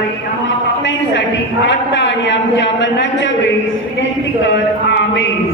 आई आम्हा पापांसाठी आता आणि आमच्या मरणाच्या वेळी विनंती कर. आमेन.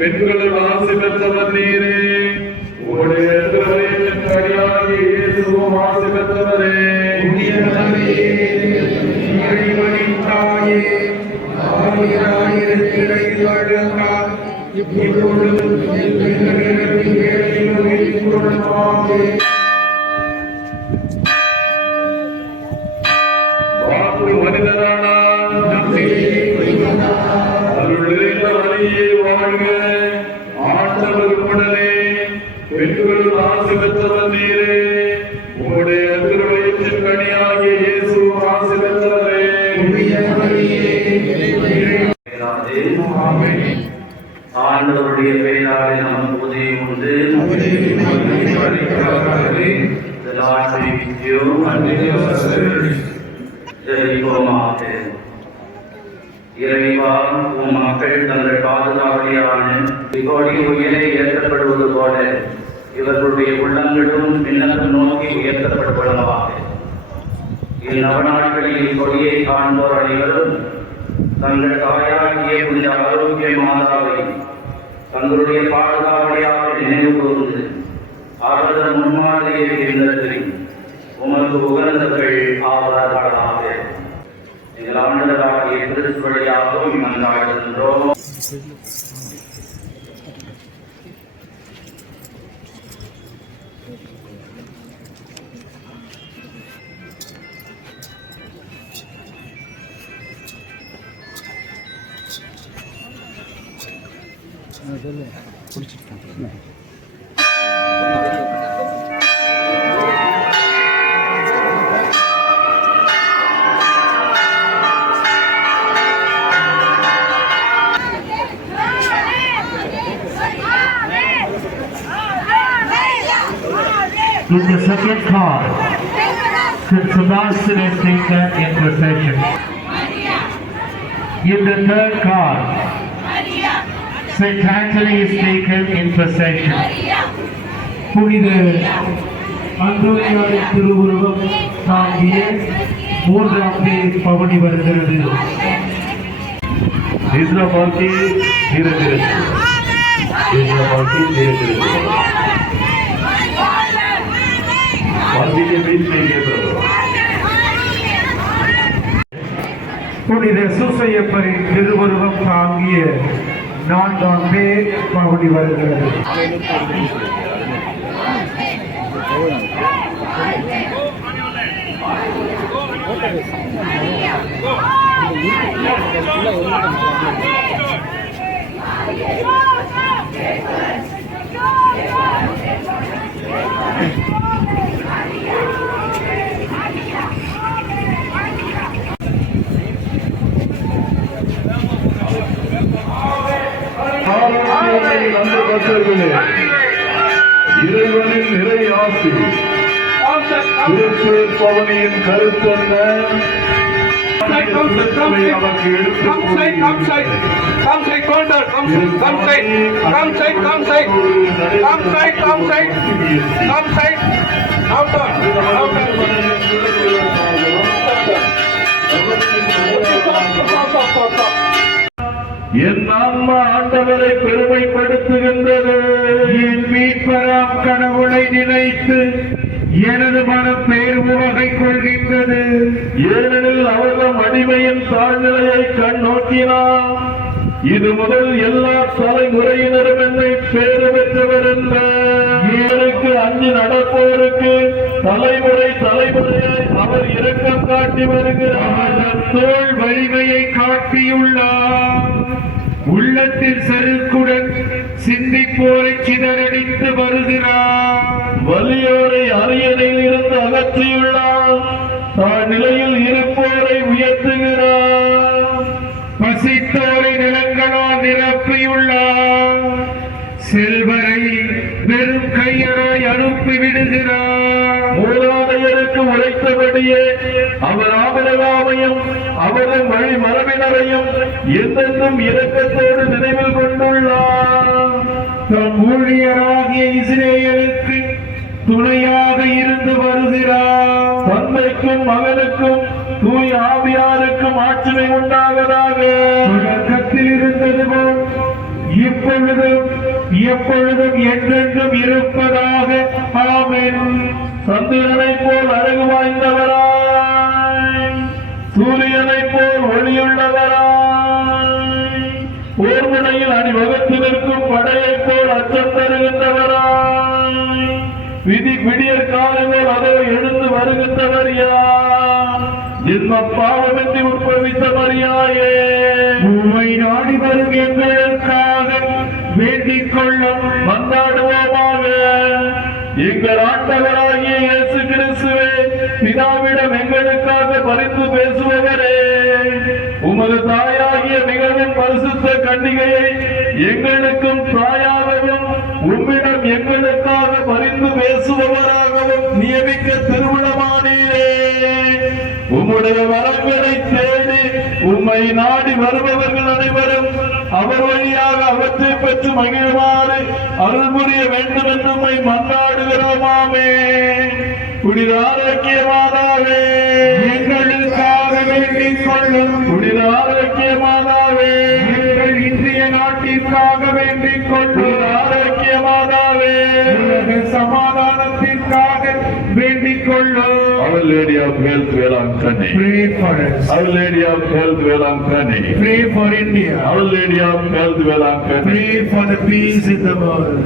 பெண்களும் ஆசி பெற்றவர் நீரே. உடைய திருவரையாகி இயேசுவும் ஆசி பெற்றவரே. இறைவனின் தாயே, இப்பொழுதும் வாக்கு மனிதனானால் அருள் நிறைந்த மரியே வாழ்க. ஆண்டவர் உடனே பெண்களும் ஆசி பெற்றவர் நீரே. உம்முடைய திருவயிற்றின் கனியாகிய இயேசு ஆசி பெற்றவரே. ஆண்டவருடைய பெயராலே நமக்கு உதவி உண்டு. இறைவா, உம் மக்கள் தங்கள் பாதுகாவலியான உயிரை ஏற்றப்படுவது போல இவர்களுடைய உள்ளங்களும் விண்ணகம் நோக்கி உயர்த்தப்படுவதாக. இந்நவநாட்களில் கொடியை காண்போர் அனைவரும் தங்கள் தாயாகிய புனித ஆரோக்கிய மாதாவை தங்களுடைய பாதுகாவலியாக நினைவு கூர்ந்து அவரது முன்மாதிரியை பின்பற்றி உமக்கு உகந்தவர்கள் ஆவதாக. எங்கள் ஆண்டவராகிய கிறிஸ்து வழியாகவும் மன்றாடுகின்றோம். In the second card, St. Sebastian is taken in procession. In the third card, St. Anthony is taken in procession. புனித அந்தோனியாரின் திருவுருவம் தாங்கிய மூன்றாம் பேர் பவனி வருகிறது. வாழ்க்கை புனித சூசையப்பரின் திருவுருவம் தாங்கிய நான்காம் பேர் பவனி வருகிறது. இறைவனின் நிறை ஆசி திருப்பேர் பவனியின் கருத்தென்ன நமக்கு என் ஆன்மா ஆண்டவரை பெருமைப்படுத்துகின்றது. என் மீட்பராம் கடவுளை நினைத்து எனது மனம் பேர் உவகை கொள்கின்றது. ஏனெனில் அவர்தம் அடிமையின் தாழ்நிலையை கண் நோக்கினார். இது முதல் எல்லா தலைமுறையினரும் என்னை பேறு பெற்றவர் என்ற இவருக்கு அஞ்சு நடப்போருக்கு தலைமுறை தலைமுறையாய் அவர் இரக்கம் காட்டி வருகிறார். தோல் வலிமையை காட்டியுள்ளார். உள்ளத்தில் செருக்குடன் சிந்திப்போரை சிதறடித்து வருகிறார். வலியோரை அரியணையில் இருந்து அகற்றியுள்ளார். தாழ்நிலையில் இருப்போரை உயர்த்துகிறார். பசித்தோரை நிலங்களால் நிரப்பியுள்ளார். செல்வரை வெறும் கையராய் அனுப்பி விடுகிறார். மூலாதையருக்கு உரைத்தபடியே அவர் ஆபிரகாமையும் அவரது வழி மரபினரையும் என்றென்றும் இரக்கத்தோடு நினைவில் கொண்டுள்ளார். தம் ஊழியராகிய இஸ்ரேலுக்கு துணையாக இருந்து வருகிறார். தந்தைக்கும் மகனுக்கும் தூய் ஆவியாருக்கும் ஆட்சிமை உண்டாவதாக. தொடக்கத்தில் இருந்தது போல் இப்பொழுதும் எப்பொழுதும் என்றென்றும் இருப்பதாக. ஆமென். சந்திரனைப் போல் அழகு வாய்ந்தவராய், சூரியனைப் போல் ஒளியுள்ளவராய், போர்முனையில் அணிவகுத்து நிற்கும் படையைப் போல் அச்சம் தருகின்றவராய், விடியற் காலங்கள் அதை எழுந்து வருகின்றவர் யார்? ஜென்ம பாவமின்றி உற்பவித்தவர் யாரே? உம்மை நாடி வரும் எங்களுக்காக வேண்டிக் கொள்ளும். மன்றாடுவோமாக. எங்கள் ஆண்டவராகிய இயேசு கிறிஸ்துவே, பிதாவிடம் எங்களுக்காக பரிந்து பேசுபவரே, உமது தாயாகிய மிகவும் பரிசுத்த கன்னிகையை எங்களுக்கும் தாயாகவும் உம்மிடம் எங்களுக்காக பரிந்து பேசுபவராகவும் நியமிக்க திருமணமானீரே. உம்முடைய வரங்களை தேடி உம்மை நாடி வருபவர்கள் அனைவரும் அவர் வழியாக அவற்றை பெற்று மகிழுமாறு அருள் புரிய வேண்டும் என்று உம்மை மன்றாடுகிறோமாமே. புனித ஆரோக்கியமானாவே, எங்களுக்காக வேண்டிக் கொள்ளும். புனித ஆரோக்கியமானாவே, எங்கள் இந்திய நாட்டிற்காக வேண்டிக் கொள்ளும். ஆரோக்கியமானாவே, உலக சமாதானத்திற்காக வேண்டிக் கொள்ளும். Our Lady of Health Velankani, Pray for us. Our Lady of Health Velankani, Pray for India. Our Lady of Health Velankani. Pray for the peace in the world.